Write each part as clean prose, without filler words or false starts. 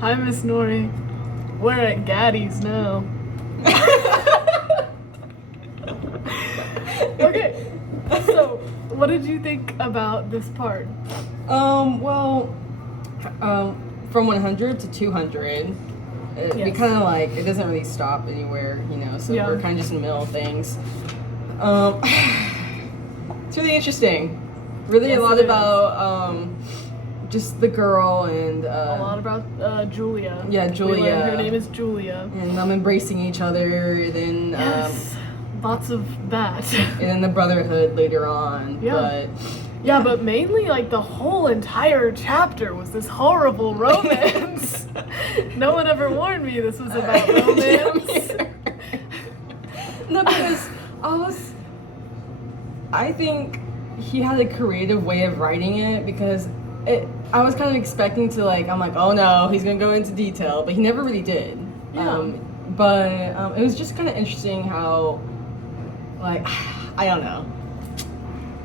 Hi, Miss Nouri. We're at Gaddy's now. Okay, so what did you think about this part? From 100 to 200, we Yes. kind of like, it doesn't really stop anywhere, so Yeah. we're kind of just in the middle of things. It's really interesting. Really Yes, a lot it about just the girl and A lot about Julia. Yeah, We learned Julia. her name is Julia. and them embracing each other, and then Yes, lots of that. and then the brotherhood later on. Yeah. But Yeah, but mainly like the whole entire chapter was this horrible romance. No one ever warned me this was about romance. No, because I think he had a creative way of writing it, because I was kind of expecting to I'm like, oh no, he's gonna go into detail, but he never really did. Yeah. But it was just kind of interesting how, I don't know,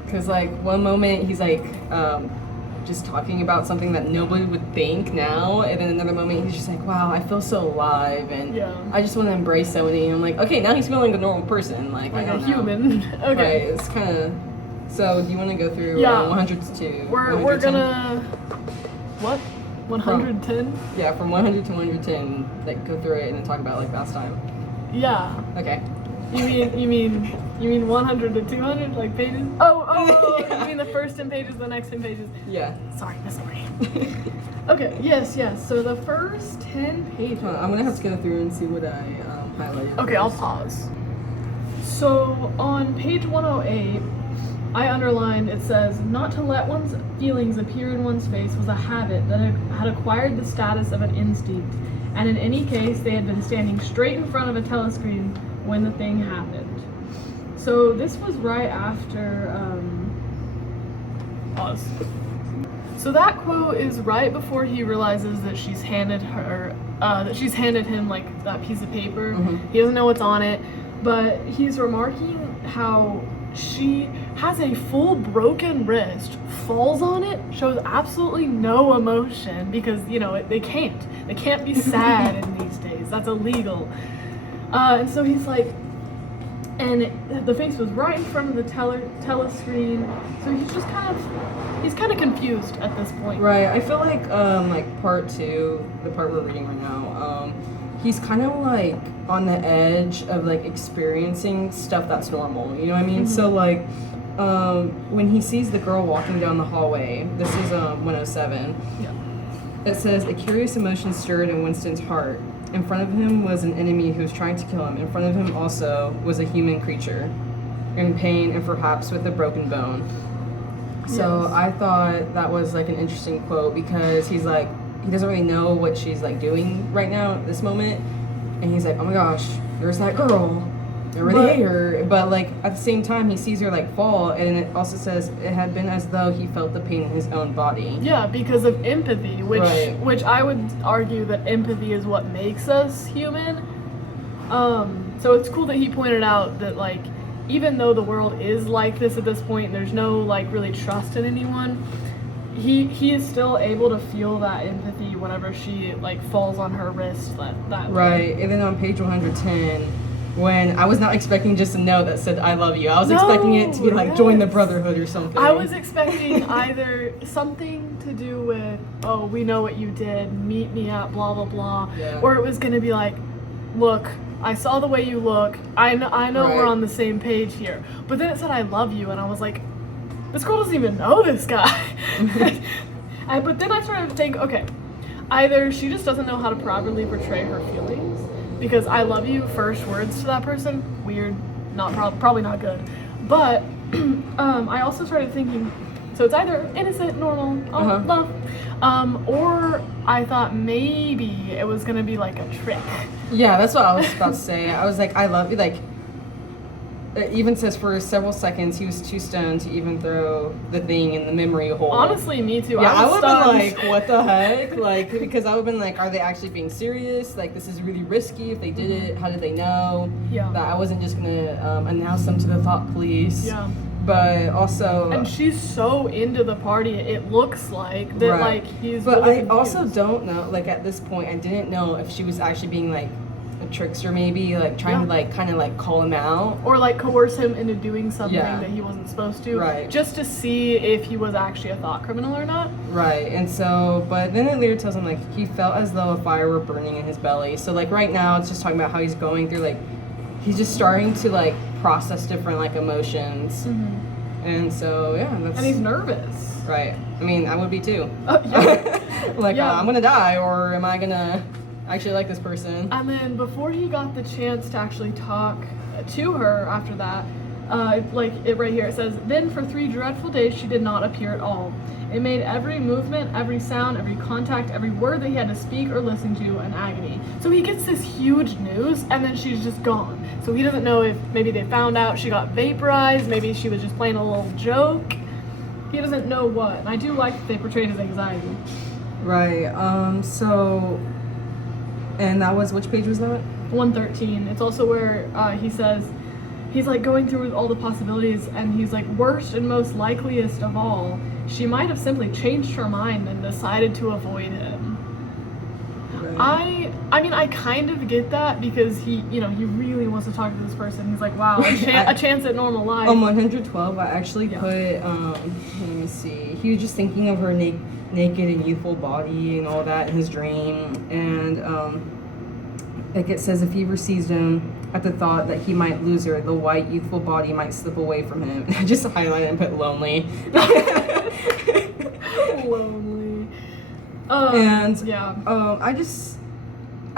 because one moment he's just talking about something that nobody would think now, and then another moment he's just like, wow, I feel so alive, and Yeah. I just want to embrace somebody. And I'm like, okay, now he's feeling like a normal person, Like I a don't know. human. Okay. Right, it's kind of. So, do you want to go through Yeah. 100 to We're 110? gonna what? 110? Yeah, from 100 to 110. Go through it and then talk about last time. Yeah. Okay. You mean 100 to 200 like pages? Oh, Yeah. You mean the first 10 pages, the next 10 pages? Yeah. Sorry, Miss Nouri. Okay, yes. So the first 10 pages. I'm gonna have to go through and see what I highlighted. Okay, I'll first. pause. So on page 108, I underlined, it says, not to let one's feelings appear in one's face was a habit that had acquired the status of an instinct, and in any case, they had been standing straight in front of a telescreen when the thing happened. So this was right after, pause. So that quote is right before he realizes that she's handed him that piece of paper. Mhm. He doesn't know what's on it, but he's remarking how she has a full broken wrist, falls on it, shows absolutely no emotion because they can't be sad in these days. That's illegal. And so he's like, and the face was right in front of the telescreen, so he's kind of confused at this point. Right. I feel like part 2, the part we're reading right now, he's kind of on the edge of experiencing stuff that's normal. You know what I mean? Mm-hmm. So when he sees the girl walking down the hallway, this is 107. Yeah. It says a curious emotion stirred in Winston's heart. In front of him was an enemy who was trying to kill him. In front of him also was a human creature, in pain and perhaps with a broken bone. So Yes. I thought that was an interesting quote, because he's he doesn't really know what she's doing right now at this moment, and he's like, oh my gosh, there's that girl, I really hate her. But at the same time he sees her fall, and it also says it had been as though he felt the pain in his own body. Yeah, because of empathy, Right. which I would argue that empathy is what makes us human. So it's cool that he pointed out that even though the world is like this at this point, and there's no really trust in anyone, he is still able to feel that empathy whenever she falls on her wrist that way. Right. And then on page 110, when I was not expecting just a note that said I love you, I was No, expecting it to be join the yes. brotherhood or something. I was expecting either something to do with, oh, we know what you did, meet me at blah blah blah, Yeah. or it was gonna be look, I saw the way you look, I know we're Right. on the same page here. But then it said I love you, and I was like, this girl doesn't even know this guy. But then I started to think, okay, either she just doesn't know how to properly portray her feelings, because I love you, first words to that person, weird, probably not good. But I also started thinking, so it's either innocent, normal, love, or I thought maybe it was gonna be a trick. Yeah, that's what I was about to say. I was I love you. It even says for several seconds he was too stoned to even throw the thing in the memory hole. Honestly, me too. Yeah, I was would have stunned. been what the heck? Because I would have been are they actually being serious? This is really risky. If they did it, how did they know? Yeah. That I wasn't just gonna announce them to the thought police. Yeah. but also. And she's so into the party. It looks like that, right. like he's. But really I also confused. don't know. Like at this point, I didn't know if she was actually being like a trickster, maybe like trying to like kind of like call him out or like coerce him into doing something Yeah. that he wasn't supposed to, Right. just to see if he was actually a thought criminal or not. Right, and so, but then it later tells him, like, he felt as though a fire were burning in his belly. So, like, right now, it's just talking about how he's going through, like, he's just starting to, like, process different, like, emotions. Mm-hmm. And so, yeah, that's... And he's nervous. Right. I mean, I would be, too. Yeah. Like, Yeah. I'm gonna die, or am I gonna actually like this person? And then before he got the chance to actually talk to her after that, like it right here, it says, then for 3 dreadful days she did not appear at all. It made every movement, every sound, every contact, every word that he had to speak or listen to an agony. So he gets this huge news, and then she's just gone. So he doesn't know if maybe they found out she got vaporized, maybe she was just playing a little joke. He doesn't know what. And I do like that they portrayed his anxiety. Right, so... And that was, which page was that? 113. It's also where he says, he's like going through all the possibilities, and he's like, worst and most likeliest of all, she might have simply changed her mind and decided to avoid him. Right. I mean, I kind of get that because he really wants to talk to this person. He's like, wow, a chance at normal life. 112, I actually put, let me see, he was just thinking of her naked and youthful body and all that in his dream, and like it says, if he ever sees him at the thought that he might lose her, the white youthful body might slip away from him. And I just highlighted and put lonely. Lonely. And yeah. I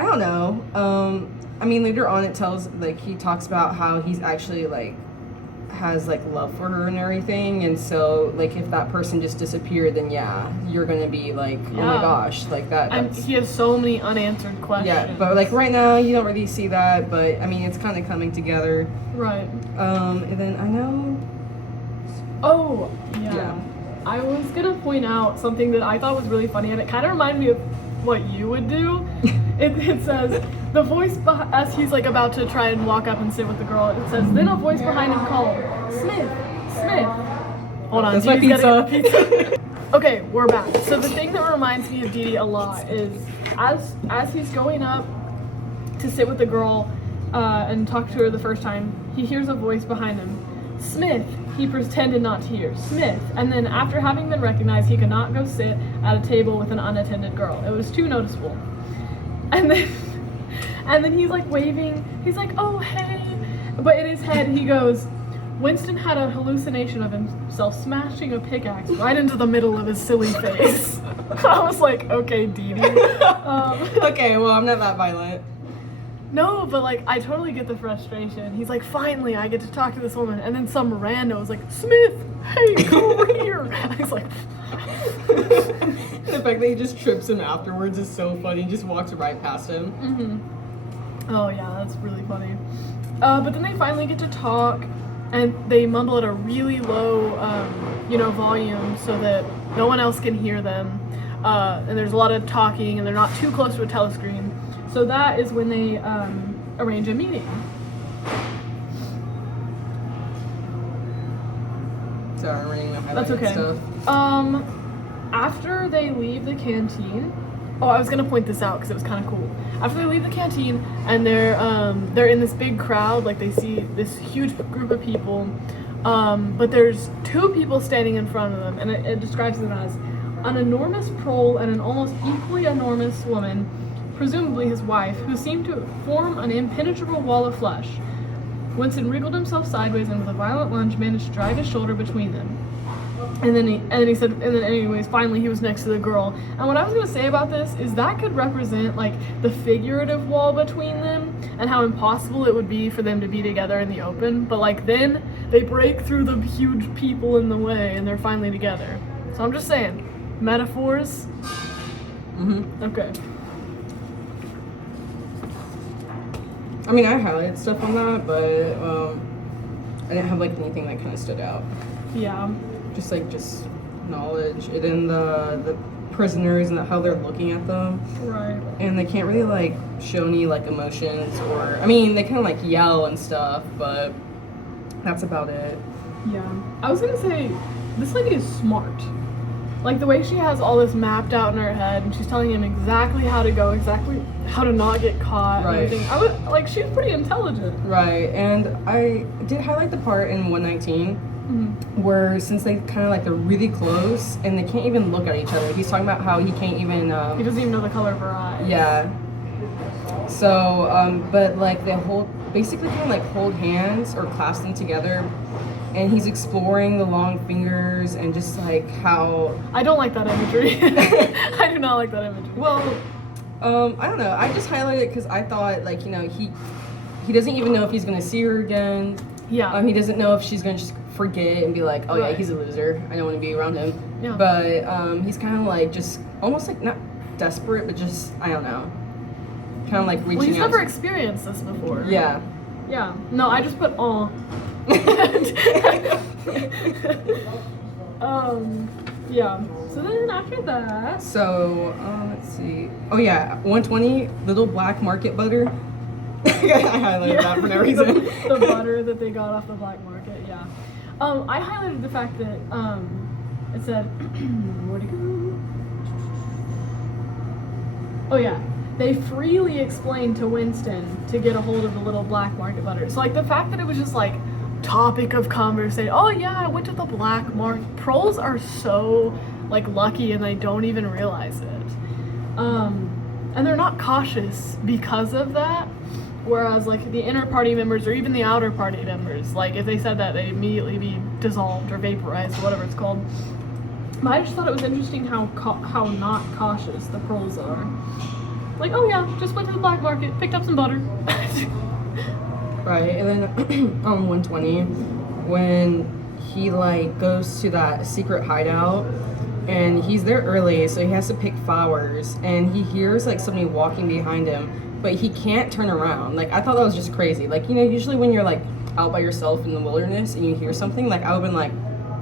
don't know. I mean, later on it tells, like, he talks about how he's actually like has like love for her and everything, and so like if that person just disappeared, then yeah, you're gonna be like, oh my gosh, like that. And he has so many unanswered questions. Yeah, but like right now you don't really see that, but I mean it's kind of coming together. Right. And then I know. Oh yeah. I was gonna point out something that I thought was really funny, and it kind of reminded me of what you would do. It says, the voice, as he's like about to try and walk up and sit with the girl, it says, then a voice behind him called, Smith, Smith. Hold on, that's my pizza. Okay, we're back. So the thing that reminds me of Dee Dee a lot is, as he's going up to sit with the girl and talk to her the first time, he hears a voice behind him. Smith, he pretended not to hear. Smith. And then after having been recognized, he could not go sit at a table with an unattended girl. It was too noticeable. And then he's like waving. He's like, oh, hey. But in his head, he goes, Winston had a hallucination of himself smashing a pickaxe right into the middle of his silly face. I was like, okay, Dee Dee. Okay, well, I'm not that violent. No, but like, I totally get the frustration. He's like, finally, I get to talk to this woman. And then some rando was like, Smith, hey, come over here. He's like... The fact that he just trips him afterwards is so funny. He just walks right past him. Mm-hmm. Oh, yeah, that's really funny. But then they finally get to talk, and they mumble at a really low, volume so that no one else can hear them. And there's a lot of talking, and they're not too close to a telescreen. So that is when they arrange a meeting. Sorry, I'm reading the highlighted That's okay. stuff. After they leave the canteen, I was gonna point this out because it was kind of cool. After they leave the canteen and they're in this big crowd, like they see this huge group of people, but there's 2 people standing in front of them, and it describes them as an enormous prole and an almost equally enormous woman, presumably his wife, who seemed to form an impenetrable wall of flesh. Winston wriggled himself sideways and with a violent lunge managed to drive his shoulder between them. And then he said, anyways, finally he was next to the girl. And what I was going to say about this is that could represent like the figurative wall between them and how impossible it would be for them to be together in the open. But like then they break through the huge people in the way and they're finally together. So I'm just saying, metaphors. Mm-hmm. Okay. I mean, I highlighted stuff on that, but I didn't have like anything that kind of stood out. Yeah. Just knowledge, and then the prisoners and how they're looking at them. Right. And they can't really like show any like emotions, or I mean, they kind of like yell and stuff, but that's about it. Yeah. I was gonna say, this lady is smart. Like, the way she has all this mapped out in her head, and she's telling him exactly how to go, exactly how to not get caught Right. and everything. I would, like, she's pretty intelligent. Right, and I did highlight the part in 119 where since they kind of like they're really close and they can't even look at each other. He's talking about how he can't even. He doesn't even know the color of her eyes. Yeah. So, but like they basically kind of like hold hands or clasp them together, and he's exploring the long fingers and just like how. I don't like that imagery. I do not like that imagery. Well, I don't know. I just highlighted it because I thought like he doesn't even know if he's gonna see her again. Yeah. He doesn't know if she's gonna just forget and be like, oh yeah, Right. he's a loser. I don't want to be around him. Yeah. But he's kind of like just almost like not desperate, but just I don't know, kind of like reaching Well, he's out. never experienced this before. Yeah. Yeah. No, I just put aw. Yeah. So then after that. So let's see. Oh yeah, 120 little black market butter. I highlighted that for no reason. the butter that they got off the black market, yeah. I highlighted the fact that it said, where'd it go? Oh yeah, they freely explained to Winston to get a hold of the little black market butter. So like the fact that it was just like topic of conversation. Oh yeah, I went to the black market. Proles are so like lucky and they don't even realize it. And they're not cautious because of that. Whereas, like, the inner party members or even the outer party members, like, if they said that, they'd immediately be dissolved or vaporized or whatever it's called. But I just thought it was interesting how not cautious the proles are. Like, oh yeah, just went to the black market, picked up some butter. Right, and then on 120, when he, like, goes to that secret hideout, and he's there early, so he has to pick flowers, and he hears, like, somebody walking behind him, but he can't turn around. Like, I thought that was just crazy. Like, usually when you're, like, out by yourself in the wilderness and you hear something, like, I would've been like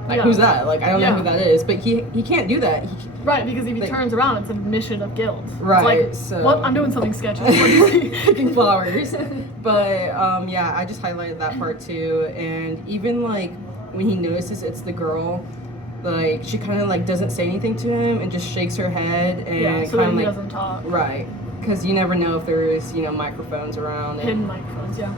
Yeah. who's that? Like, I don't know Yeah. who that is, but he can't do that. Right, because if he Like- turns around, it's an admission of guilt. Right, It's like, so- what? I'm doing something sketchy. What do you see? Picking flowers. But yeah, I just highlighted that part too. And even like when he notices it's the girl, like she kind of like doesn't say anything to him and just shakes her head and Yeah, so kind that of he like doesn't talk. right, because you never know if there's microphones around. And, Hidden microphones, yeah.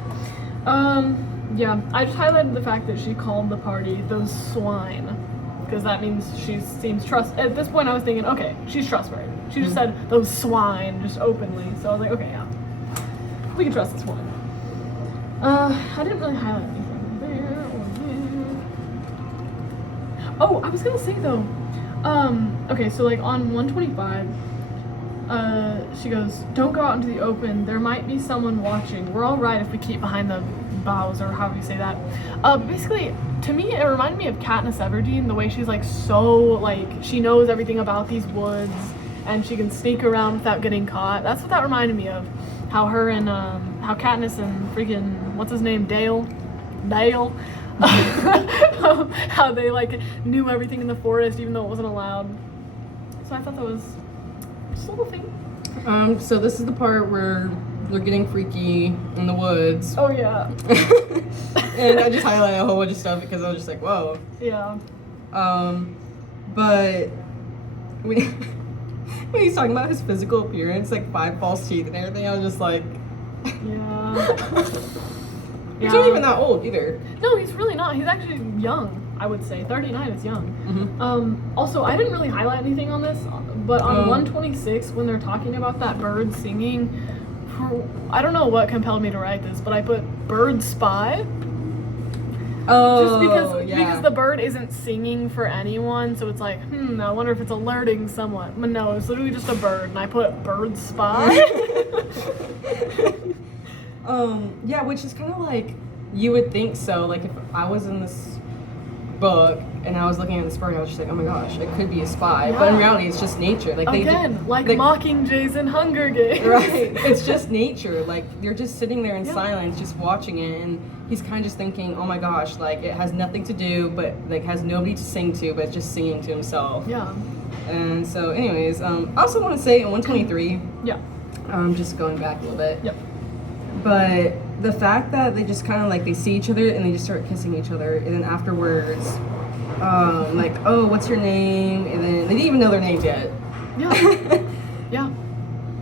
Yeah, I just highlighted the fact that she called the party those swine. Because that means she seems at this point I was thinking, okay, she's trustworthy. She just said those swine just openly. So I was like, okay, yeah. We can trust this woman. I didn't really highlight anything there or there. Oh, I was gonna say though, okay, so like on 125, she goes, don't go out into the open. There might be someone watching. We're all right if we keep behind the boughs or however you say that. Basically, to me, it reminded me of Katniss Everdeen, the way she's like so, like, she knows everything about these woods and she can sneak around without getting caught. That's what that reminded me of. How her and, how Katniss and freaking, what's his name, Dale, how they, like, knew everything in the forest even though it wasn't allowed. So I thought that was just a little thing. So this is the part where they're getting freaky in the woods. Oh, yeah. And I just highlighted a whole bunch of stuff because I was just like, whoa. Yeah. But when he's talking about his physical appearance, like 5 false teeth and everything, I was just like, Yeah. he's not even that old either. No, he's really not. He's actually young, I would say. 39 is young. Mm-hmm. Also, I didn't really highlight anything on this, but on 126, when they're talking about that bird singing, I don't know what compelled me to write this, but I put bird spy. Oh, Just yeah. because the bird isn't singing for anyone, so it's like, I wonder if it's alerting someone. But no, it's literally just a bird, and I put bird spy. Yeah, which is kind of like, you would think so. Like, if I was in this book and I was looking at this bird, I was just like, oh my gosh, it could be a spy. But in Yeah. reality, it's just nature. Like Again, like Mockingjays in Hunger Games. Right. It's just nature. Like, you're just sitting there in Yeah. silence, just watching it, and he's kind of just thinking, oh my gosh, like, it has nothing to do, but, like, has nobody to sing to, but just singing to himself. Yeah. And so, anyways, I also want to say in 123, Yeah. just going back a little bit, Yep. But the fact that they just kind of like they see each other and they just start kissing each other, and then afterwards, like, oh, what's your name? And then they didn't even know their names yet. Yeah. Yeah.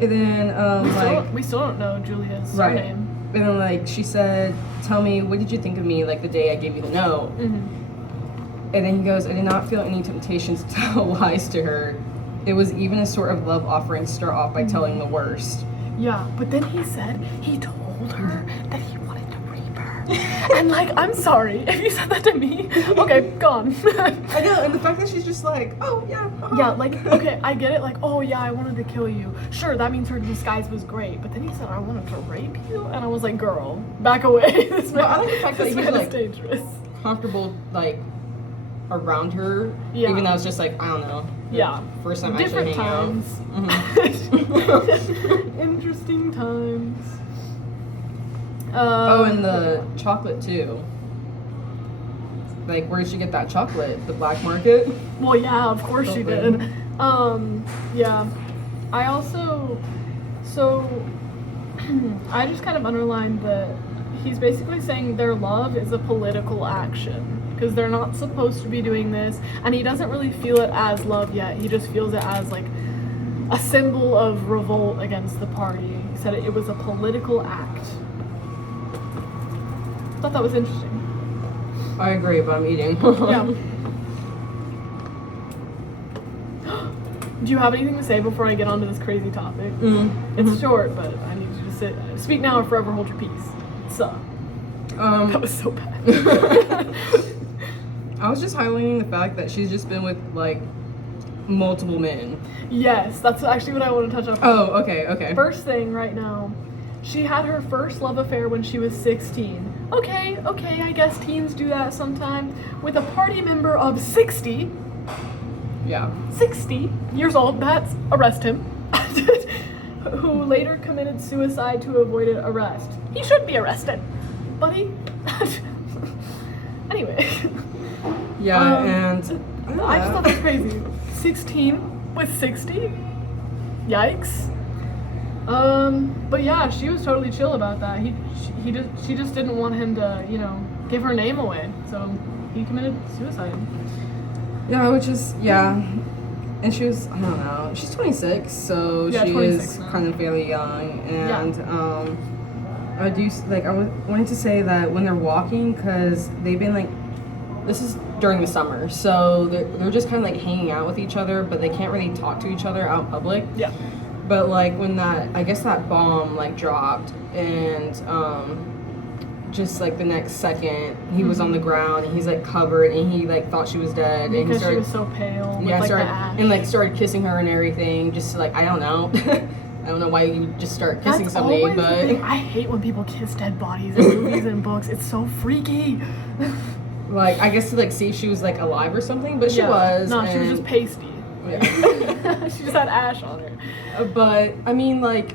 And then we still don't know Julia's right. surname. And then like she said, "Tell me, what did you think of me like the day I gave you the note?" Mm-hmm. And then he goes, "I did not feel any temptation to tell lies to her. It was even a sort of love offering to start off by telling the worst." Yeah, but then he said he told her that he wanted to rape her. And like, I'm sorry, if you said that to me, okay, gone. I know, and the fact that she's just like, oh yeah. Yeah, like, okay, I get it, like, oh yeah, I wanted to kill you. Sure, that means her disguise was great, but then he said, I wanted to rape you? And I was like, girl, back away. This man, I like the fact that this he's man like is dangerous. comfortable like around her, Yeah. even though it's just like, I don't know. Yeah. First time Different actually hanging times. out. Interesting times. Oh, and the chocolate too. Like, where did she get that chocolate? The black market? Well, yeah, of course she Something. did. Yeah. I also, so, I just kind of underlined that he's basically saying their love is a political action. Because they're not supposed to be doing this, and he doesn't really feel it as love yet. He just feels it as like a symbol of revolt against the party. He said it was a political act. Thought that was interesting. I agree, but I'm eating. Yeah. Do you have anything to say before I get onto this crazy topic? It's short, but I need you to speak now or forever hold your peace. So, that was so bad. I was just highlighting the fact that she's just been with like multiple men. Yes, that's actually what I want to touch on. Oh, okay. First thing right now, she had her first love affair when she was 16. Okay, I guess teens do that sometime. With a party member of 60. Yeah. 60 years old, that's arrest him. Who later committed suicide to avoid arrest. He should be arrested, buddy. Anyway. Yeah, and I just thought that was crazy. 16 with 60? Yikes. But yeah, she was totally chill about that. She just didn't want him to, give her name away. So he committed suicide. yeah, which is and she was, I don't know, she's 26, so Yeah, she 26 is now. kind of fairly young, and I wanted to say that when they're walking, because they've been like, this is during the summer, so they're just kind of like hanging out with each other, but they can't really talk to each other out in public. Yeah. But like when I guess that bomb like dropped, and just like the next second he was on the ground and he's like covered and he like thought she was dead, and he Because started, she was so pale. With, yeah, like, started the ash. and like started kissing her and everything, just like, I don't know. I don't know why you just start kissing That's somebody, always the but thing. I hate when people kiss dead bodies in movies and books. It's so freaky. like, I guess to like see if she was like alive or something, but she Yeah. was. No, she was and- just pasty. Yeah. She just had ash on her. But I mean, like,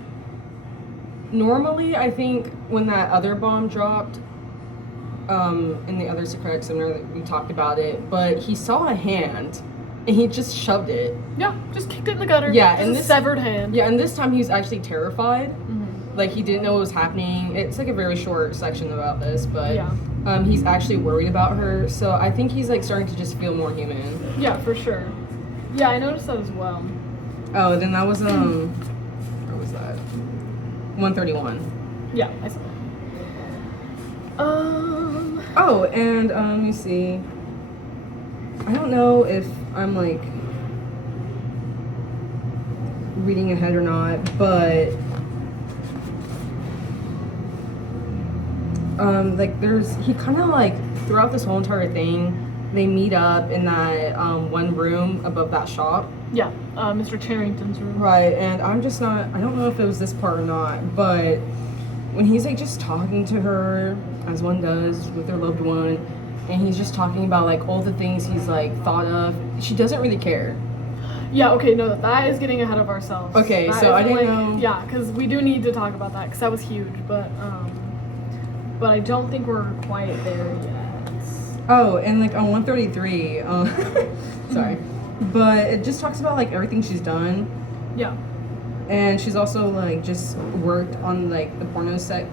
normally I think when that other bomb dropped, in the other Secret seminar that we talked about it, but he saw a hand and he just shoved it. Yeah, just kicked it in the gutter. Yeah, Just and a this severed hand. Yeah, and this time he was actually terrified. Mm-hmm. Like, he didn't know what was happening. It's like a very short section about this, but Yeah. he's actually worried about her. So I think he's like starting to just feel more human. Yeah, for sure. Yeah, I noticed that as well. Oh, then that was where was that? 131. Yeah, I saw that. Oh, and let me see. I don't know if I'm like reading ahead or not, but like he kind of like throughout this whole entire thing, they meet up in that one room above that shop. Yeah, Mr. Charrington's room. Right, and I don't know if it was this part or not, but when he's like just talking to her, as one does with their loved one, and he's just talking about like all the things he's like thought of, she doesn't really care. Yeah, okay, no, that is getting ahead of ourselves. Okay, That so I isn't, didn't like, know. Yeah, because we do need to talk about that, because that was huge, but I don't think we're quite there yet. Oh, and like on 133, sorry, but it just talks about like everything she's done. Yeah. And she's also like just worked on like the porno set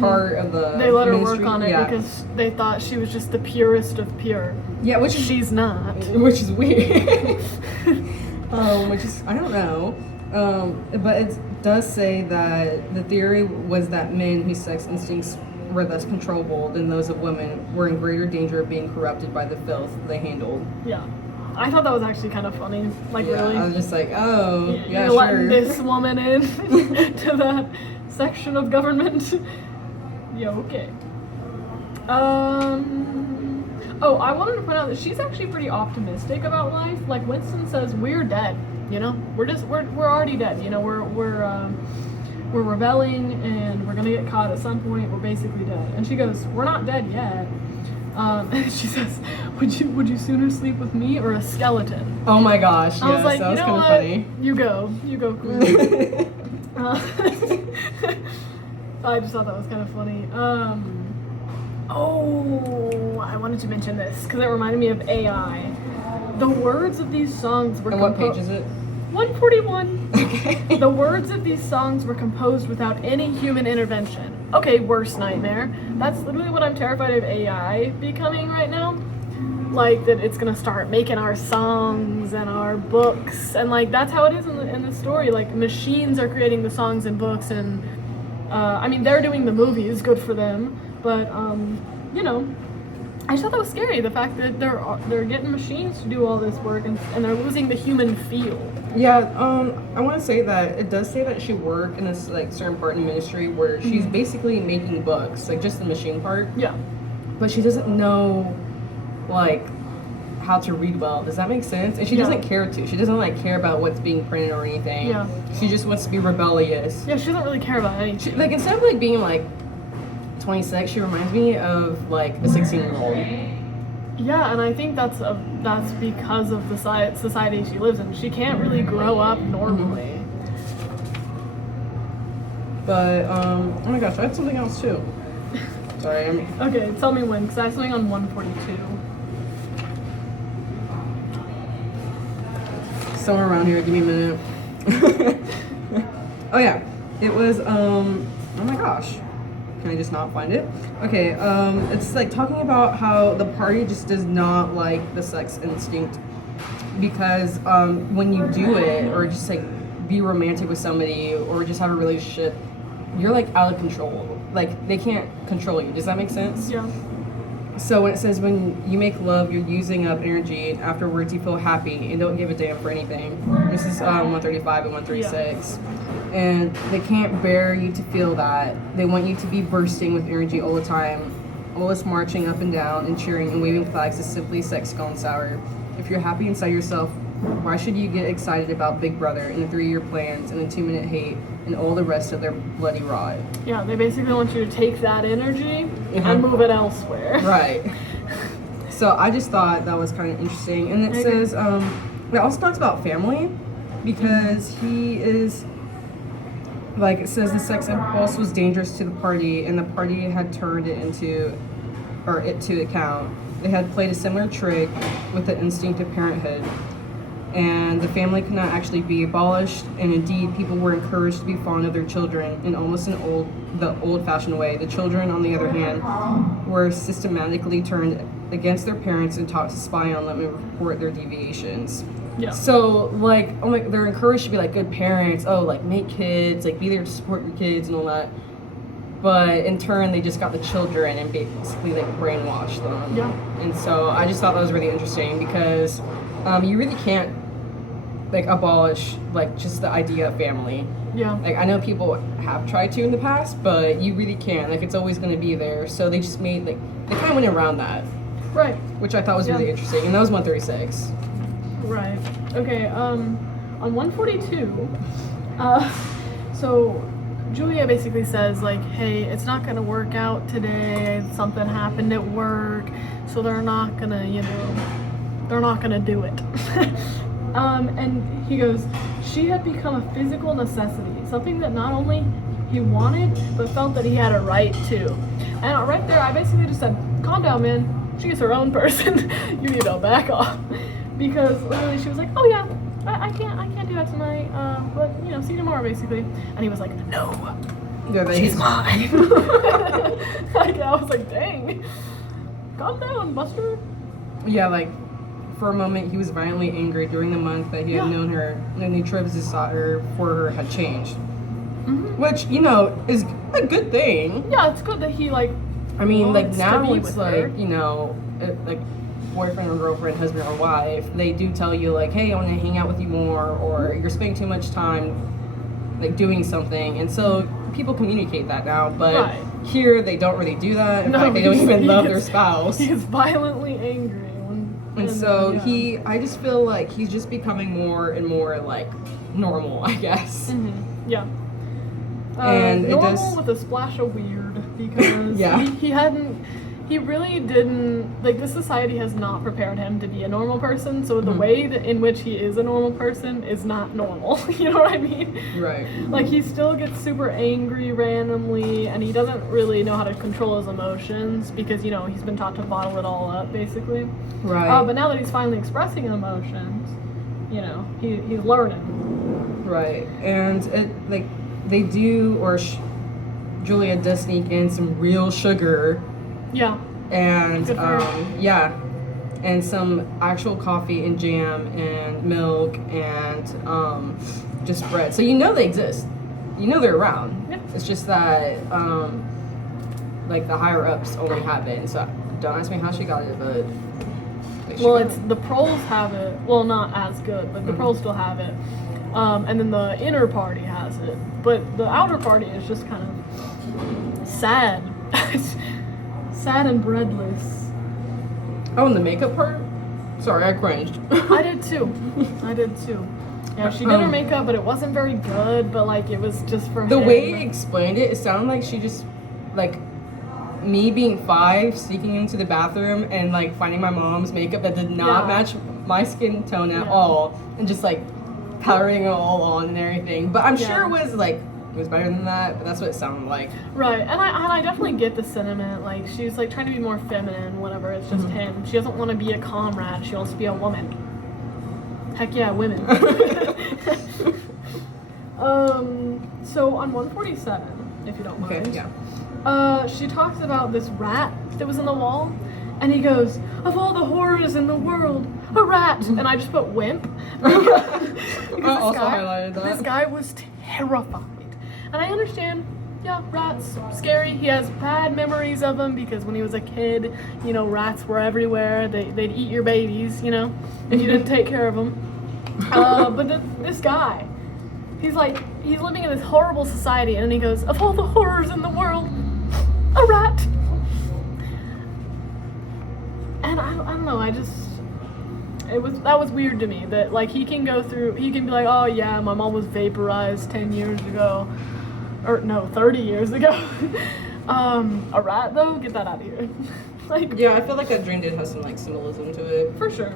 part of the They let her ministry. work on it Yeah. because they thought she was just the purest of pure. Yeah, which is She's not. which is weird. Which is, I don't know. But it does say that the theory was that men whose sex instincts were less controllable than those of women were in greater danger of being corrupted by the filth they handled. Yeah. I thought that was actually kind of funny. Like, Yeah, really. I was just like, oh, yeah, You're sure. letting this woman in to that section of government. Yeah, okay. Oh, I wanted to point out that she's actually pretty optimistic about life. Like Winston says, we're dead. You know, we're already dead. You know, we're rebelling and we're gonna get caught at some point. We're basically dead. And she goes, we're not dead yet. And she says, would you sooner sleep with me or a skeleton? Oh my gosh, I was yes, like, that was you know kind of what? funny. You go, queen. I just thought that was kind of funny. Oh, I wanted to mention this because it reminded me of AI. The words of these songs were And what page is it? 141. Okay. The words of these songs were composed without any human intervention. Okay, worst nightmare. That's literally what I'm terrified of AI becoming right now. Like, that it's gonna start making our songs and our books, and like that's how it is in the story. Like, machines are creating the songs and books, and I mean, they're doing the movies, good for them, but you know, I just thought that was scary, the fact that they're getting machines to do all this work, and they're losing the human feel. Yeah, I want to say that it does say that she worked in this like certain part in ministry where she's basically making books, like just the machine part. Yeah. But she doesn't know like how to read well. Does that make sense? And she doesn't care to. She doesn't like care about what's being printed or anything. Yeah. She just wants to be rebellious. Yeah, she doesn't really care about anything. She, like instead of like being like 26, she reminds me of like a 16-year-old. Yeah, and I think that's because of the society she lives in. She can't really grow up normally. But oh my gosh, I had something else too. Sorry, Okay, tell me when, because I have something on 142. somewhere around here. Give me a minute. Oh yeah, it was oh my gosh. Can I just not find it? Okay, it's like talking about how the party just does not like the sex instinct because when you do it or just like be romantic with somebody or just have a relationship, you're like out of control. Like they can't control you. Does that make sense? Yeah. So when it says when you make love, you're using up energy, and afterwards you feel happy and don't give a damn for anything. This is 135 and 136. And they can't bear you to feel that. They want you to be bursting with energy all the time. All this marching up and down and cheering and waving flags is simply sex gone sour. If you're happy inside yourself, why should you get excited about Big Brother and the 3-year plans and the 2-minute hate and all the rest of their bloody rot? Yeah, they basically want you to take that energy and move it elsewhere. Right. So I just thought that was kind of interesting. And it says, it also talks about family because he is, like it says the sex impulse was dangerous to the party and the party had turned it to account. They had played a similar trick with the instinct of parenthood. And the family could not actually be abolished, and indeed, people were encouraged to be fond of their children in almost the old-fashioned way. The children, on the other hand, were systematically turned against their parents and taught to spy on them and report their deviations. Yeah. So, like, oh my, they're encouraged to be like good parents. Oh, like make kids, like be there to support your kids and all that. But in turn, they just got the children and basically like brainwashed them. Yeah. And so I just thought that was really interesting because you really can't like abolish like just the idea of family. Yeah. Like I know people have tried to in the past, but you really can't. Like it's always going to be there. So they just made like they kind of went around that. Right. Which I thought was really interesting, and that was 136. Right. Okay. On 142, so Julia basically says like, "Hey, it's not gonna work out today. Something happened at work, so they're not gonna, they're not gonna do it." And he goes, "She had become a physical necessity, something that not only he wanted, but felt that he had a right to." And right there, I basically just said, "Calm down, man. She's her own person. You need to back off." Because literally she was like, "Oh yeah, I can't do that tonight, but see you tomorrow," basically. And he was like, "No, Yeah, She's mine. Like, I was like, dang. Calm down, Buster. Yeah, like, for a moment, he was violently angry during the month that he had known her, and Travis' desire for her had changed. Mm-hmm. Which, you know, is a good thing. Yeah, it's good that he, like, I mean, like, now it's like, her. You know, like, boyfriend or girlfriend, husband or wife, they do tell you, like, hey, I want to hang out with you more, or you're spending too much time, like, doing something. And so people communicate that now, but here they don't really do that. In fact, they don't even love their spouse. He's violently angry. And so I just feel like he's just becoming more and more, like, normal, I guess. Mm-hmm. Yeah. And normal with a splash of weird, because he really didn't, like, this society has not prepared him to be a normal person, so the way in which he is a normal person is not normal. You know what I mean? Right. Like, he still gets super angry randomly, and he doesn't really know how to control his emotions because, you know, he's been taught to bottle it all up, basically. Right. But now that he's finally expressing emotions, you know, he's learning. Right. And it, like, they do, or Julia does sneak in some real sugar. Yeah. And and some actual coffee and jam and milk and just bread. So you know they exist. You know they're around. Yeah. It's just that like the higher ups only have it. And so don't ask me how she got it, but it's the proles have it. Well, not as good, but the proles still have it. And then the inner party has it. But the outer party is just kind of sad. Sad and breadless. Oh, and the makeup part? Sorry, I cringed. I did too. Yeah, she did her makeup, but it wasn't very good, but, like, it was just for the him. way he explained it, it sounded like she just, like, me being 5, sneaking into the bathroom and, like, finding my mom's makeup that did not match my skin tone at all, and just, like, powdering it all on and everything. But I'm sure it was, like, it was better than that, but that's what it sounded like. Right, and I definitely get the sentiment. Like, she's, like, trying to be more feminine, whatever. It's just him. She doesn't want to be a comrade. She wants to be a woman. Heck yeah, women. So on 147, if you don't mind. Okay, yeah. She talks about this rat that was in the wall, and he goes, "Of all the horrors in the world, a rat!" And I just put wimp. I also highlighted that. This guy was terrified. And I understand, yeah, rats, scary. He has bad memories of them because when he was a kid, you know, rats were everywhere. They'd eat your babies, you know, if you didn't take care of them. But this guy, he's living in this horrible society, and he goes, "Of all the horrors in the world, a rat." And I don't know, that was weird to me, that, like, he can be like, "Oh yeah, my mom was vaporized 10 years ago. Or no, 30 years ago." A rat though? Get that out of here. Like, yeah, I feel like that dream did have some, like, symbolism to it. For sure.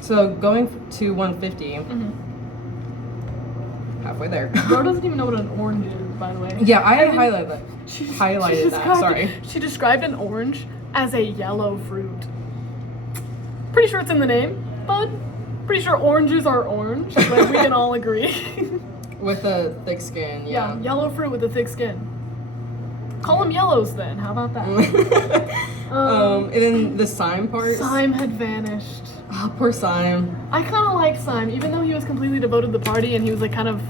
So going to 150. Halfway there. Bro doesn't even know what an orange is, by the way. Yeah, I highlighted that. Sorry. She described an orange as a yellow fruit. Pretty sure it's in the name, but pretty sure oranges are orange. Like, we can all agree. With a thick skin, yeah. Yeah, yellow fruit with a thick skin. Call them yellows then. How about that? And then the Syme part. Syme had vanished. Oh, poor Syme. I kind of like Syme, even though he was completely devoted to the party and he was, like, kind of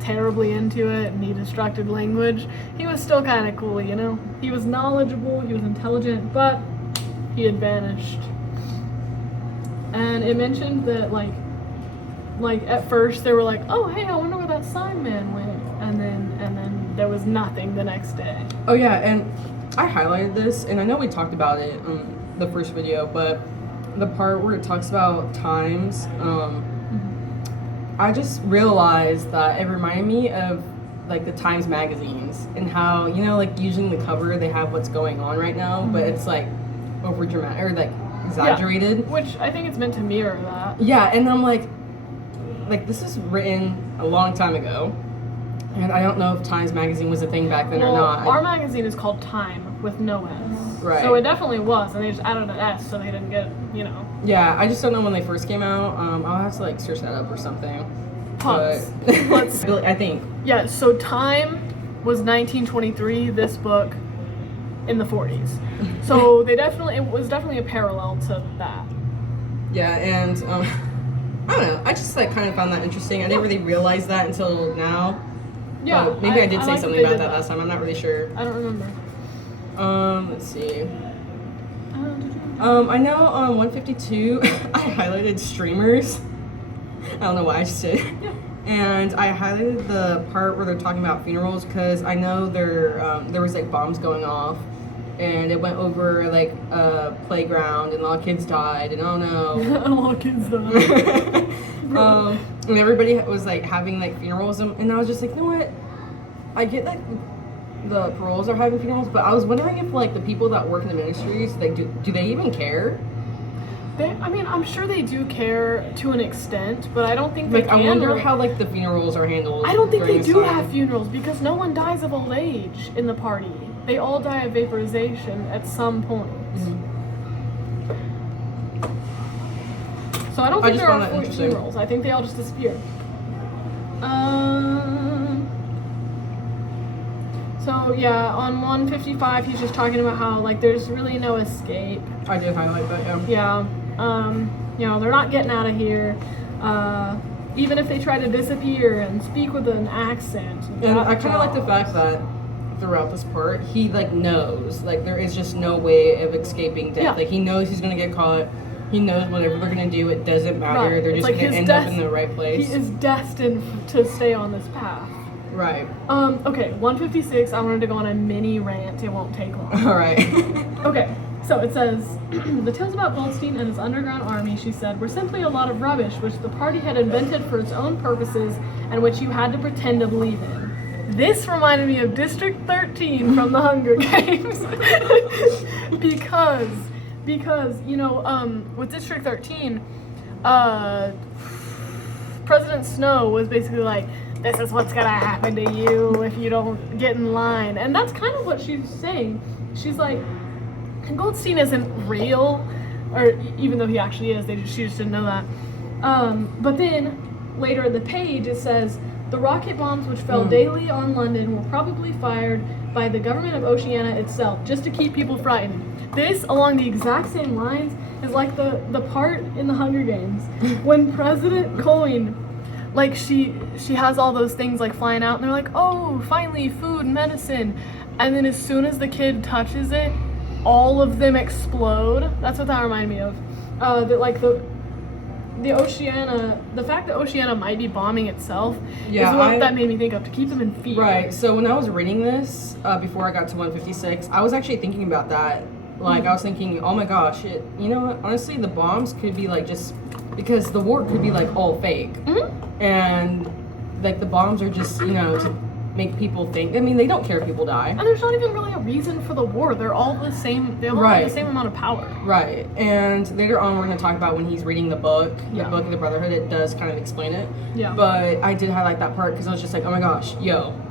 terribly into it and he destructed language. He was still kind of cool, you know? He was knowledgeable, he was intelligent, but he had vanished. And it mentioned that, like at first they were like, "Oh, hey, I wonder where that Syme man went," and then there was nothing the next day. Oh yeah, and I highlighted this, and I know we talked about it in the first video, but the part where it talks about times, I just realized that it reminded me of, like, the Times magazines and how, you know, like, usually in the cover they have what's going on right now, but it's, like, over dramatic or, like, exaggerated. Yeah, which I think it's meant to mirror that. Yeah, and I'm like, this is written a long time ago, and I don't know if Times magazine was a thing back then or not. Our magazine is called Time with no S. Right. So it definitely was, and they just added an S so they didn't get, you know. Yeah, I just don't know when they first came out. I'll have to, like, search that up or something. Pause. But Let's. I think. Yeah. So time was 1923. This book in the 40s. So it was definitely a parallel to that. Yeah, and I don't know. I just like kind of found that interesting. I didn't really realize that until now. Yeah. But maybe I did say like something they about did that last time. I'm not really sure. I don't remember. Let's see. I know on 152 I highlighted streamers. I don't know why I just did. Yeah. And I highlighted the part where they're talking about funerals because I know there was like bombs going off, and it went over like a playground, and a lot of kids died, and I don't know. A lot of kids died. And everybody was like having like funerals, and I was just like, you know what? I get like the paroles are having funerals, but I was wondering if like the people that work in the ministries, like, do they even care? I mean, I'm sure they do care to an extent, but I don't think they Like, can. I wonder how like the funerals are handled. I don't think during they this do time. have funerals because no one dies of old age in the party. They all die of vaporization at some point. So I don't think just there found are that full interesting. funerals. I think they all just disappear. So yeah, on 155, he's just talking about how like there's really no escape. I did highlight that, yeah. Yeah, they're not getting out of here. Even if they try to disappear and speak with an accent. And I kind of like the fact that throughout this part, he like knows like there is just no way of escaping death. Yeah. Like he knows he's gonna get caught. He knows whatever they're gonna do, it doesn't matter. Right. They're It's just like gonna his end up in the right place. He is destined to stay on this path. Right. Okay, 156, I wanted to go on a mini rant. It won't take long. All right. Okay, so it says, the tales about Goldstein and his underground army, she said, were simply a lot of rubbish which the party had invented for its own purposes and which you had to pretend to believe in. This reminded me of District 13 from the Hunger Games. because, you know, with District 13, President Snow was basically like, this is what's gonna happen to you if you don't get in line. And that's kind of what she's saying. She's like, Goldstein isn't real, or even though he actually is, she just didn't know that. But then, later in the page, it says, the rocket bombs which fell daily on London were probably fired by the government of Oceania itself, just to keep people frightened. This, along the exact same lines, is like the part in the Hunger Games, when President Coin, like she has all those things like flying out and they're like, oh, finally food, medicine, and then as soon as the kid touches it, all of them explode. That's what that reminded me of. That like the Oceania, the fact that Oceania might be bombing itself is what that made me think of, to keep them in fear. Right. So when I was reading this before I got to 156, I was actually thinking about that. Like I was thinking, oh my gosh, you know what? Honestly, the bombs could be like just because the war could be like all fake. And like the bombs are just, you know, to make people think. I mean, they don't care if people die. And there's not even really a reason for the war. They're all the same. They all have the same amount of power. Right. And later on, we're going to talk about when he's reading the book of the Brotherhood. It does kind of explain it. Yeah. But I did highlight that part because I was just like, oh my gosh,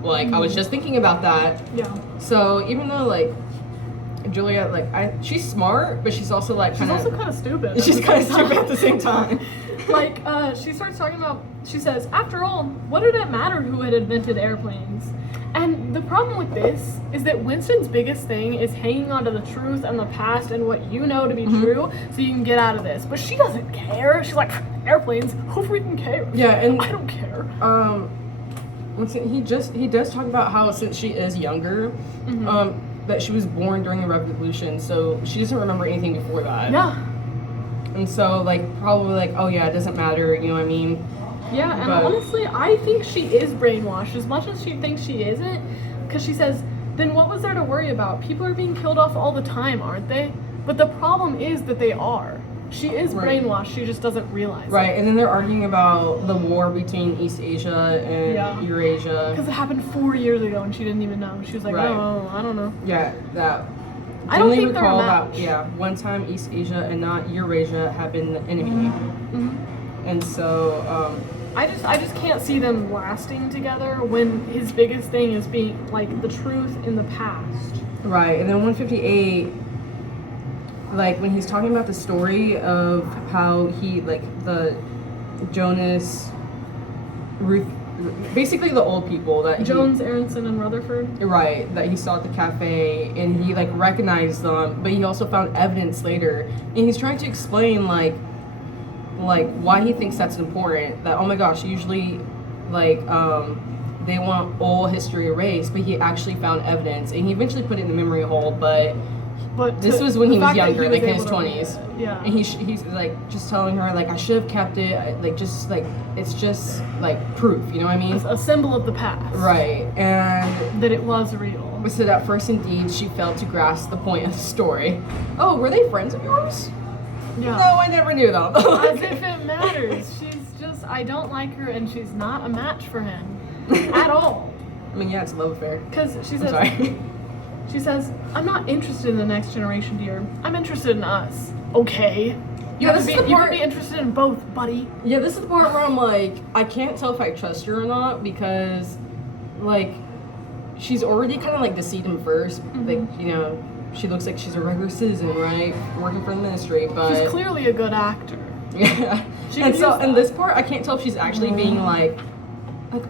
like I was just thinking about that. Yeah. So even though like Juliet, like she's smart, but she's also like she's also kind of stupid. She's kind of stupid at the same time. Like, she starts talking about, she says, after all, what did it matter who had invented airplanes? And the problem with this is that Winston's biggest thing is hanging on to the truth and the past and what you know to be true so you can get out of this. But she doesn't care. She's like, airplanes, who freaking cares? Yeah, and I don't care. He does talk about how since she is younger, that she was born during the Revolution, so she doesn't remember anything before that. Yeah. And so, like, probably like, oh yeah, it doesn't matter, you know what I mean? Yeah, and honestly, I think she is brainwashed as much as she thinks she isn't, because she says, then what was there to worry about? People are being killed off all the time, aren't they? But the problem is that they are. She is brainwashed, she just doesn't realize it. Right, and then they're arguing about the war between East Asia and Eurasia. Because it happened 4 years ago and she didn't even know. She was like, oh, I don't know. Yeah, that. I don't think they're a match. One time East Asia and not Eurasia have been the enemy. And so, I just can't see them lasting together when his biggest thing is being, like, the truth in the past. Right, and then 158, like, when he's talking about the story of how he, like, the Jonas, Ruth, basically the old people that Jones, Aronson, and Rutherford. Right, that he saw at the cafe, and he like recognized them, but he also found evidence later, and he's trying to explain like why he thinks that's important. That, oh my gosh, usually like they want all history erased, but he actually found evidence, and he eventually put it in the memory hole. But this was when he was younger, like in his 20s. Yeah. And he's like just telling her like, I should have kept it. It's just like proof. You know what I mean? A symbol of the past. Right. And that it was real. So that first, indeed, she failed to grasp the point of the story. Oh, were they friends of yours? Yeah. No, I never knew them. As if it matters. She's just, I don't like her, and she's not a match for him at all. I mean, yeah, it's a love affair. Because she says, sorry. She says, I'm not interested in the next generation, dear. I'm interested in us. Okay. You Yeah, can be interested in both, buddy. Yeah, this is the part where I'm like, I can't tell if I trust her or not, because, like, she's already kind of, like, deceived him first. Mm-hmm. Like, you know, she looks like she's a regular citizen, right? Working for the ministry, but... She's clearly a good actor. Yeah. And so, in this part, I can't tell if she's actually being, like,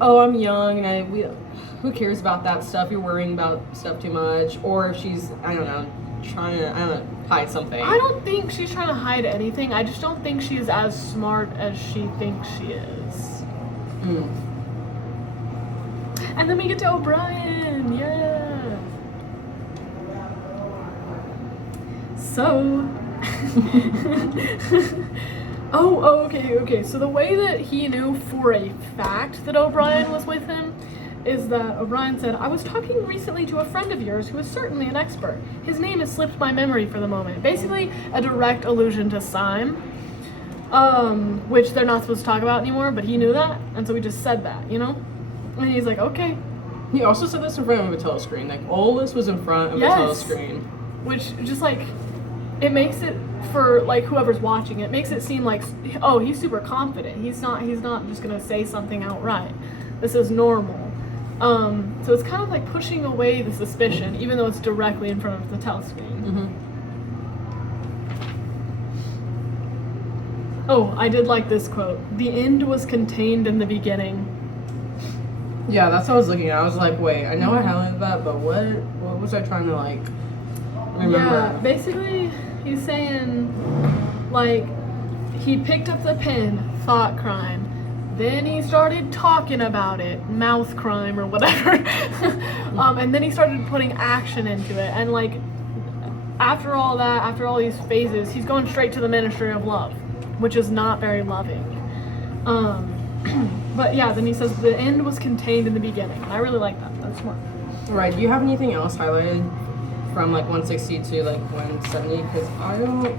oh, I'm young, and who cares about that stuff? You're worrying about stuff too much. Or if she's, I don't know, trying to, hide something. I don't think she's trying to hide anything. I just don't think she's as smart as she thinks she is. Mm. And then we get to O'Brien. Yeah. So. Okay. So the way that he knew for a fact that O'Brien was with him is that O'Brien said, I was talking recently to a friend of yours who is certainly an expert. His name has slipped my memory for the moment. Basically, a direct allusion to Syme, which they're not supposed to talk about anymore, but he knew that, and so he just said that, you know? And he's like, okay. He also said this in front of a telescreen. Like, all this was in front of a telescreen. Which, just like, it makes it, for, like, whoever's watching it, makes it seem like, oh, he's super confident. He's not just gonna say something outright. This is normal. So it's kind of like pushing away the suspicion, even though it's directly in front of the telescreen. Mm-hmm. Oh, I did like this quote. The end was contained in the beginning. Yeah, that's what I was looking at. I was like, wait, I know I highlighted that, but what was I trying to, like, remember? Yeah, basically, he's saying, like, he picked up the pen, thought crime. Then he started talking about it, mouth crime or whatever. And then he started putting action into it. And, like, after all that, after all these phases, he's going straight to the ministry of love, which is not very loving. But yeah, then he says the end was contained in the beginning. And I really like that. That's smart. Right. Do you have anything else highlighted from, like, 160 to, like, 170? Because I don't...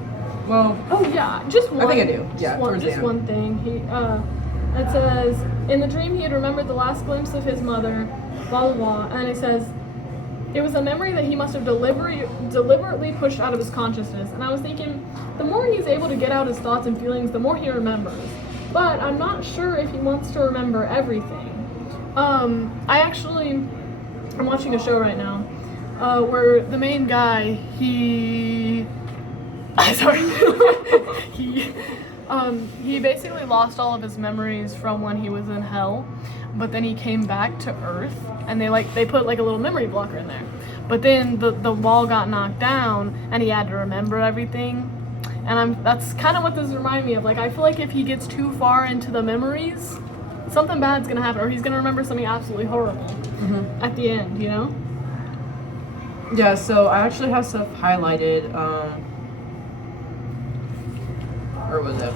Well... Oh, yeah. Just one. I think I do. Yeah, just one thing. It says, in the dream he had remembered the last glimpse of his mother, blah, blah, blah. And it says, it was a memory that he must have deliberately pushed out of his consciousness. And I was thinking, the more he's able to get out his thoughts and feelings, the more he remembers. But I'm not sure if he wants to remember everything. I'm watching a show right now, where the main guy, he basically lost all of his memories from when he was in hell, but then he came back to Earth, and they put like a little memory blocker in there. But then the wall got knocked down, and he had to remember everything. And that's kind of what this reminded me of. Like, I feel like if he gets too far into the memories, something bad's gonna happen, or he's gonna remember something absolutely horrible at the end, you know? Yeah, so I actually have stuff highlighted, or was it?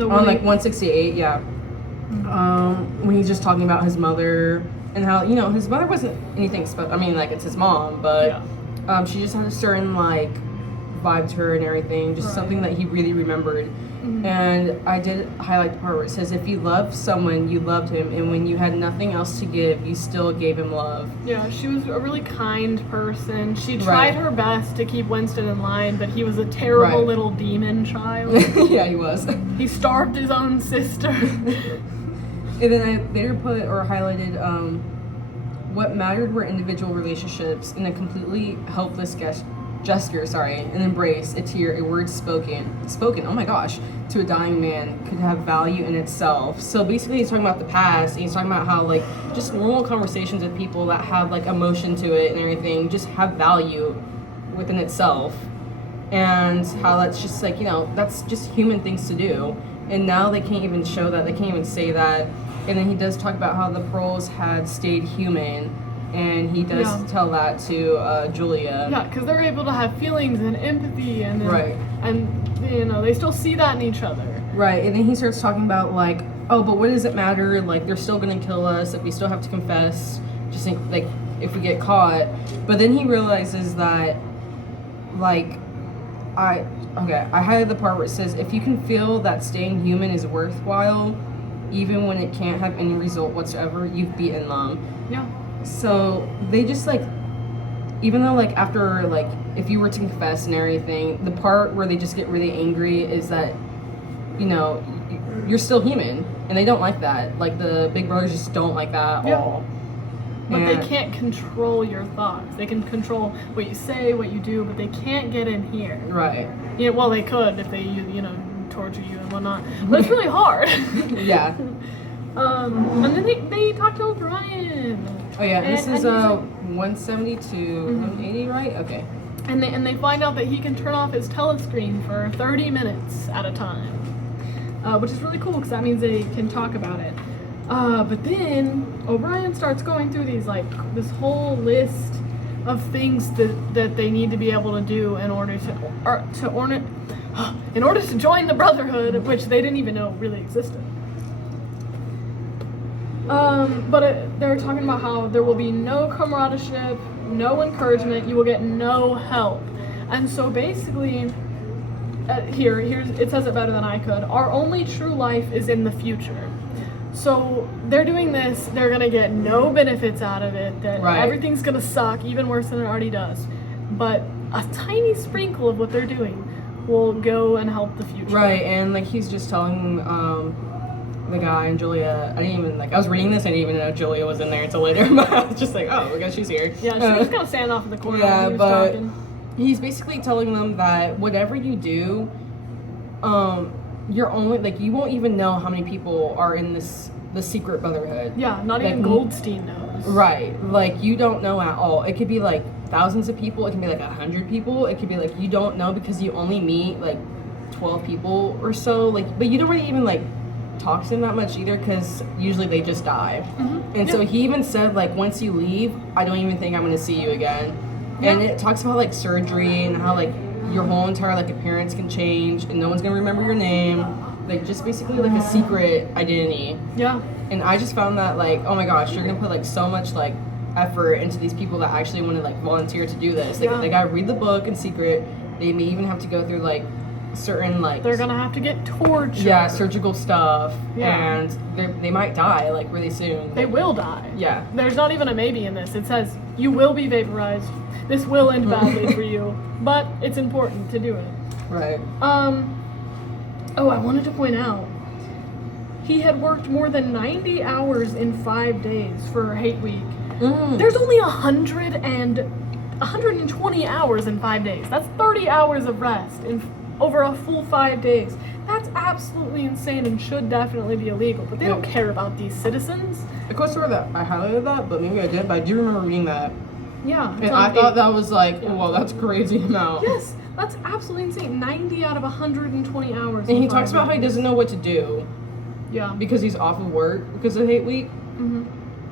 On, like, 168, yeah. When he's just talking about his mother, and how, you know, his mother wasn't anything special. I mean, like, it's his mom, but she just had a certain, like, vibe to her and everything, just something that he really remembered. And I did highlight the part where it says, if you loved someone, you loved him, and when you had nothing else to give, you still gave him love. Yeah, she was a really kind person. She tried her best to keep Winston in line, but he was a terrible little demon child. Yeah, he was. He starved his own sister. And then I later put or highlighted what mattered were individual relationships in a completely helpless gesture, an embrace, a tear, a word spoken, oh my gosh, to a dying man could have value in itself. So basically he's talking about the past, and he's talking about how, like, just normal conversations with people that have, like, emotion to it and everything just have value within itself. And how that's just, like, you know, that's just human things to do. And now they can't even show that, they can't even say that. And then he does talk about how the pearls had stayed human. And he does tell that to Julia. Yeah, because they're able to have feelings and empathy, and right, and you know they still see that in each other. Right, and then he starts talking about like, oh, but what does it matter? Like they're still gonna kill us. Like we still have to confess. Just like if we get caught. But then he realizes that, like, I highlighted the part where it says if you can feel that staying human is worthwhile, even when it can't have any result whatsoever, you've beaten them. Yeah. So they just like, even though like after like if you were to confess and everything, the part where they just get really angry is that, you know, you're still human, and they don't like that. Like the big brothers just don't like that at all. But they can't control your thoughts. They can control what you say, what you do, but they can't get in here. Right. Yeah. Well, they could if they you know torture you and whatnot, but it's really hard. Yeah. And then they talk to O'Brien. Oh yeah, and this is 170 to 180, right? Okay. And they find out that he can turn off his telescreen for 30 minutes at a time, which is really cool because that means they can talk about it. But then O'Brien starts going through these like this whole list of things that they need to be able to do in order to join the Brotherhood, which they didn't even know really existed. They're talking about how there will be no comradeship, no encouragement, you will get no help. And so basically, here's it says it better than I could. Our only true life is in the future. So they're doing this, they're gonna get no benefits out of it, that everything's gonna suck, even worse than it already does. But a tiny sprinkle of what they're doing will go and help the future. Right, and like he's just telling the guy and Julia, I was reading this, I didn't even know Julia was in there until later, but I was just like, oh, I guess she's here. Yeah, she was kind of standing off in the corner yeah, when he was but talking. He's basically telling them that whatever you do, you're only, like, you won't even know how many people are in the secret brotherhood. Yeah, not even Goldstein knows. Right, like, you don't know at all. It could be, like, thousands of people, it can be, like, 100 people, it could be, like, you don't know because you only meet, like, 12 people or so, like, but you don't really even, like, talk to them that much either because usually they just die. And so he even said, like, once you leave, I don't even think I'm going to see you again. And it talks about, like, surgery and how, like, your whole entire, like, appearance can change and no one's going to remember your name. Like, just basically, like, a secret identity. Yeah. And I just found that, like, oh my gosh, you're going to put, like, so much, like, effort into these people that actually want to, like, volunteer to do this. Like, they got to read the book in secret. They may even have to go through, like, certain, like, they're gonna have to get tortured. Yeah, surgical stuff. And they might die, like, really soon. They will die. Yeah. There's not even a maybe in this. It says you will be vaporized. This will end badly for you, but it's important to do it. Right. Oh, I wanted to point out, he had worked more than 90 hours in 5 days for Hate Week. There's only 120 hours in 5 days. That's 30 hours of rest in over a full 5 days. That's absolutely insane and should definitely be illegal, but they don't care about these citizens. Of course, that I highlighted that, but maybe I did, but I do remember reading that. Yeah. And I thought that was like, well, that's a crazy amount. Yes, that's absolutely insane. 90 out of 120 hours. And he talks about how he doesn't know what to do. Yeah. Because he's off of work because of Hate Week.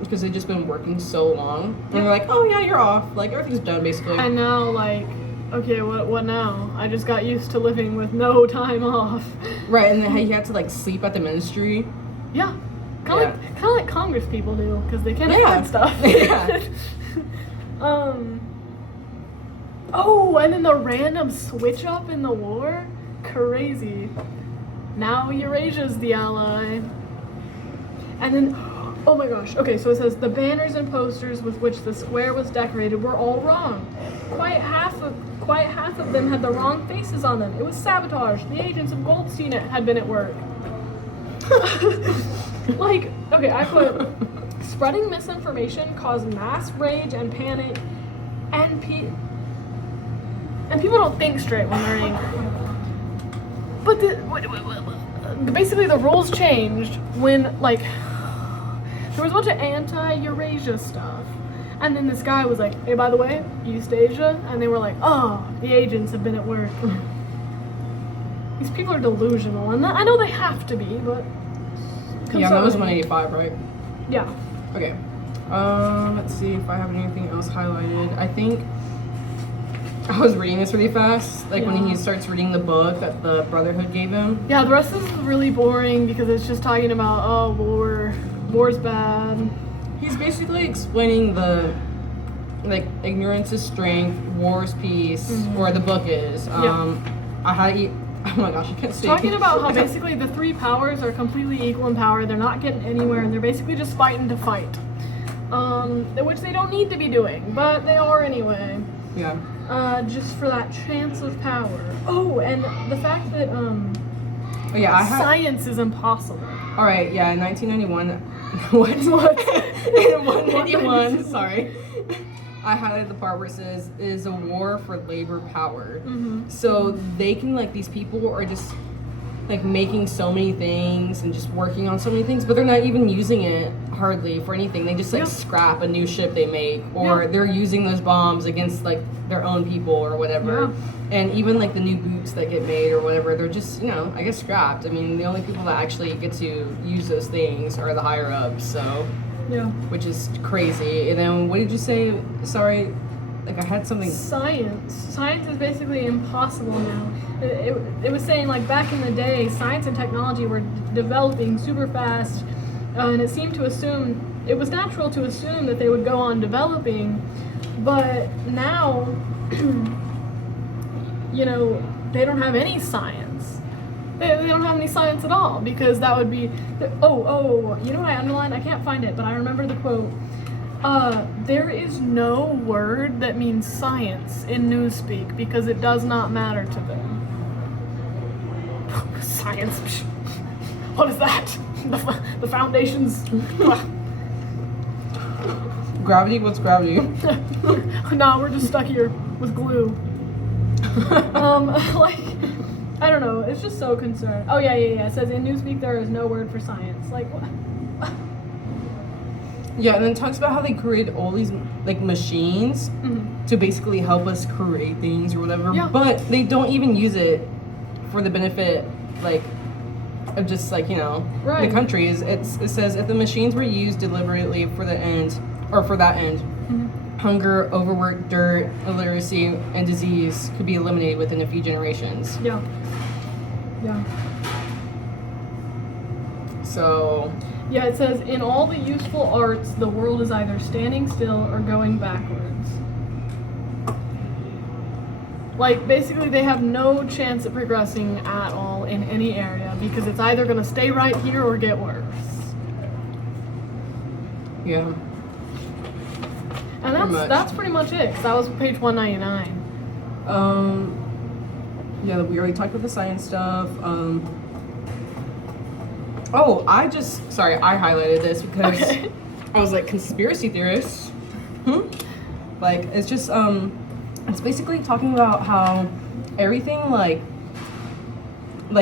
Because they've just been working so long. And they're like, oh yeah, you're off. Like, everything's done, basically. And now, like, okay, what now? I just got used to living with no time off. Right, and then he had to, like, sleep at the ministry. Yeah. Kind of like Congress people do, because they can't afford stuff. Yeah. Oh, and then the random switch up in the war? Crazy. Now Eurasia's the ally. And then, oh my gosh. Okay, so it says, the banners and posters with which the square was decorated were all wrong. Quite half of them had the wrong faces on them. It was sabotage. The agents of Goldstein had been at work. Like, okay, I put, spreading misinformation caused mass rage and panic, and And people don't think straight when they're angry. But basically the rules changed when, like, there was a bunch of anti-Eurasia stuff. And then this guy was like, hey, by the way, East Asia? And they were like, oh, the agents have been at work. These people are delusional. And I know they have to be, but... Yeah, that was 185, right? Yeah. Okay. Let's see if I have anything else highlighted. I think I was reading this really fast, like when he starts reading the book that the Brotherhood gave him. Yeah, the rest is really boring because it's just talking about, oh, war's bad. He's basically explaining the, like, ignorance is strength, war is peace, or the book is. Oh my gosh, I can't see. Talking about how basically the three powers are completely equal in power, they're not getting anywhere, and they're basically just fighting to fight. Which they don't need to be doing, but they are anyway. Yeah. Just for that chance of power. Oh, and the fact that, science is impossible. Alright, yeah, in 1991, what? In 191, sorry. I highlighted the part where it says, it is a war for labor power. So they can, like, these people are just, like, making so many things and just working on so many things, but they're not even using it hardly for anything. They just, like, scrap a new ship they make, or they're using those bombs against, like, their own people or whatever. And even, like, the new boots that get made or whatever, they're just, you know, I guess scrapped. I mean, the only people that actually get to use those things are the higher ups, so... Yeah. Which is crazy. And then what did you say? Sorry, like I had something. Science is basically impossible now. It was saying, like, back in the day, science and technology were developing super fast, and it was natural to assume that they would go on developing, but now, you know, they don't have any science. They don't have any science at all, because that would be... you know what I underlined? I can't find it, but I remember the quote. There is no word that means science in Newspeak because it does not matter to them. Science? What is that? The foundations? Gravity? What's gravity? Nah, we're just stuck here with glue. Like... I don't know, it's just so concerned. Oh, yeah. It says in Newspeak there is no word for science. Like, what? Yeah, and then it talks about how they created all these, like, machines to basically help us create things or whatever. Yeah. But they don't even use it for the benefit, like, of just, like, you know, the countries. It says if the machines were used deliberately for the end, or for that end, hunger, overwork, dirt, illiteracy, and disease could be eliminated within a few generations. Yeah. So... Yeah, it says, in all the useful arts, the world is either standing still or going backwards. Like, basically they have no chance of progressing at all in any area, because it's either going to stay right here or get worse. Yeah. And that's pretty much it, because that was page 199. Yeah, we already talked about the science stuff. I highlighted this because I was like, conspiracy theorists? Like, it's just, it's basically talking about how everything, like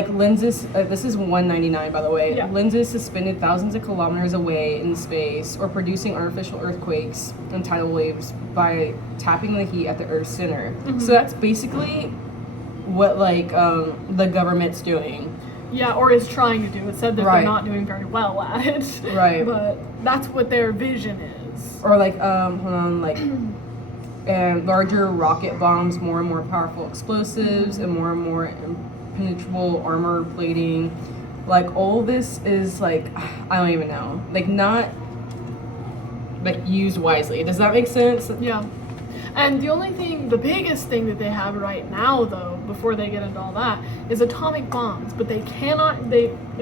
lenses, this is 199 by the way, lenses suspended thousands of kilometers away in space or producing artificial earthquakes and tidal waves by tapping the heat at the Earth's center. So that's basically what, like, the government's doing. Yeah, or is trying to do. It said that they're not doing very well at it. Right. But that's what their vision is. Or, like, larger rocket bombs, more and more powerful explosives, and more impenetrable armor plating. Like, all this is, like, I don't even know. Like, not, like, used wisely. Does that make sense? Yeah. And the biggest thing that they have right now, though, before they get into all that, is atomic bombs. But it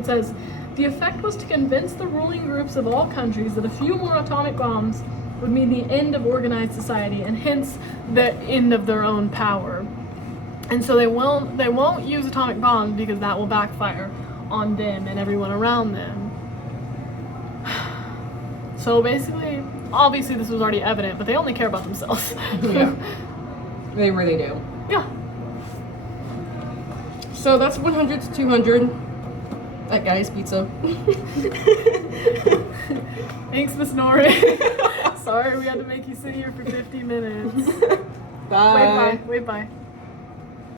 says, the effect was to convince the ruling groups of all countries that a few more atomic bombs would mean the end of organized society, and hence the end of their own power. And so they won't use atomic bombs because that will backfire on them and everyone around them. So obviously this was already evident, but they only care about themselves. Yeah. They really do. Yeah. So that's 100 to 200 at Guy's Pizza. Thanks, Miss Nouri. Sorry we had to make you sit here for 50 minutes. Bye. Wait, bye.